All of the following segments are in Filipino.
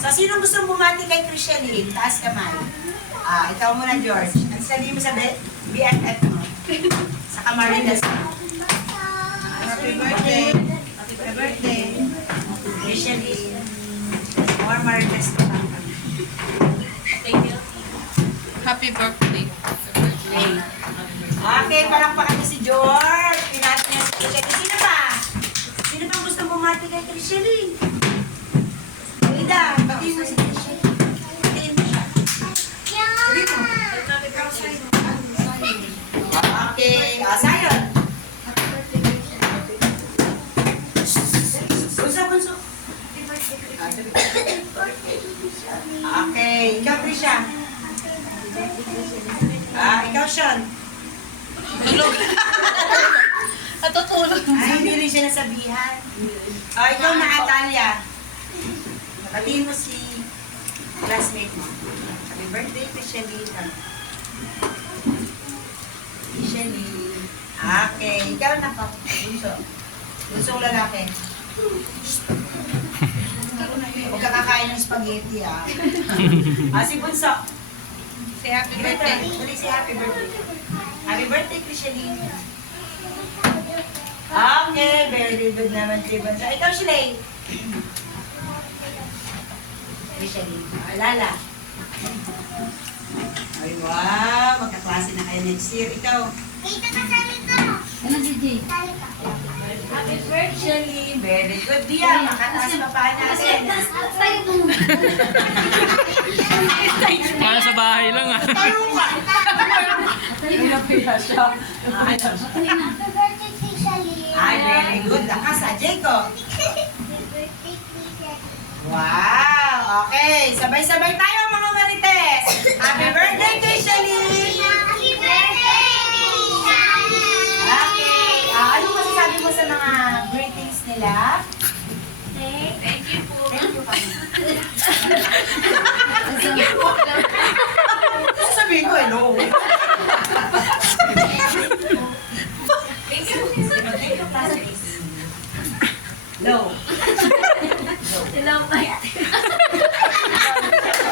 So, sino gusto bumati kay Christialine? Taas kamay. Ikaw muna, George. Ang sabihin mo sa BFF mo. Sa Camarines mo. Happy birthday. Happy birthday. Christialine. More Marites ko lang. Thank you. Happy birthday. Okay, palakpakan niyo si George. Pinati niya si Christialine. Sino pa? Sino pang gusto bumati kay Christialine? Ida, batiin mo si Christialine. Batiin mo siya. Sabi mo. Okay, Zion. Bunso. Okay, ikaw Krisha. Ikaw Sean. Tulog. Natutulog. Hindi rin siya nasabihan. Ikaw na Atalia. Batiin mo si classmate mo. Happy birthday, Christialine. Christialine. Okay, ikaw na pa. Bunso. Bunsong lalaki. Huwag ka kakain ng spaghetti, si Bunso. Say happy birthday. Dali si happy birthday. Happy birthday, Christialine. Okay, very good naman si Bunso. Ikaw, Shlay. Christialine. Lala. Ay, wow. Magkaklase na kayo next year. Ikaw. Ano si Jay? Happy birthday, Shelly. Very good. Dia, makataas pa pa natin. Para sa bahay lang ah. Tayo ka. Ay, very good. Lakas ha, Jacob. Wow. Okay. Sabay-sabay tayo mga Marites. Happy birthday kay Shelly. Okay. Ano masasabi mo sa mga greetings nila? Thank you po. Thank you kami. Sasabihin ko, hello. Thank you. Thank you, classmates. Low. Hello, Mike.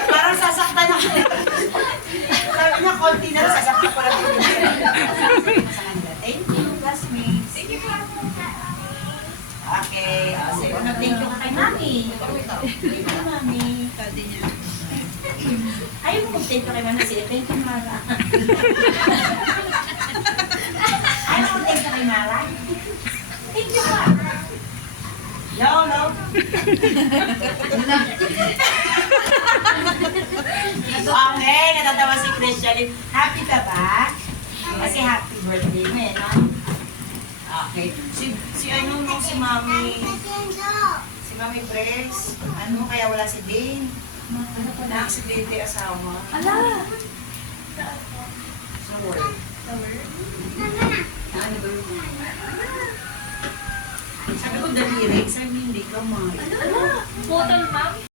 Parang sasaktan ako. Sabi niya, konti na lang, sasaktan ko lang. Thank you, classmates. Thank you po. Okay. Sige, thank you kay Mami. Thank you, Mami. Ayaw mo mag-thank you kay Mami. Sige, thank you, Mara. Ayaw mo mag-thank you kay Mara. Thank you, Mara. No. Okay, natatawa si Christian. Happy ka ba? Kasi happy birthday mo eh, no? Okay. Si ano nung si Mami Pres, ano kaya wala si Dane? Na-aksidente asawa. Ala! Sa work. Ano ba yun? Sabi ko daliri, sabi hindi ka, Mami. Ala! Putol, ma'am.